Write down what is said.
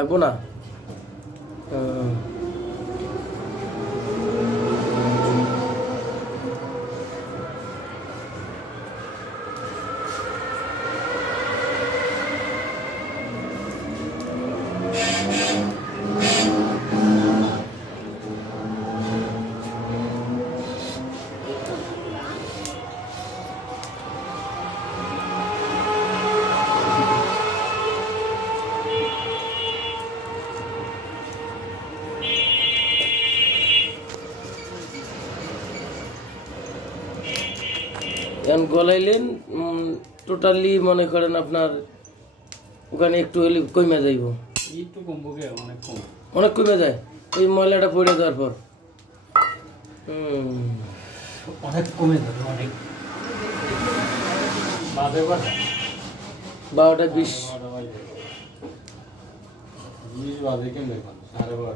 লাগবো না। এখন গলাইলেন টোটালি মনে করেন আপনার ওখানে একটু হলে কমে যাইব, একটু কমবো, অনেক কমে যায় এই ময়লাটা পড়ে যাওয়ার পর। অনেক কমে যাবে, অনেক। 12টা 20 বাজে কেমন 12:30।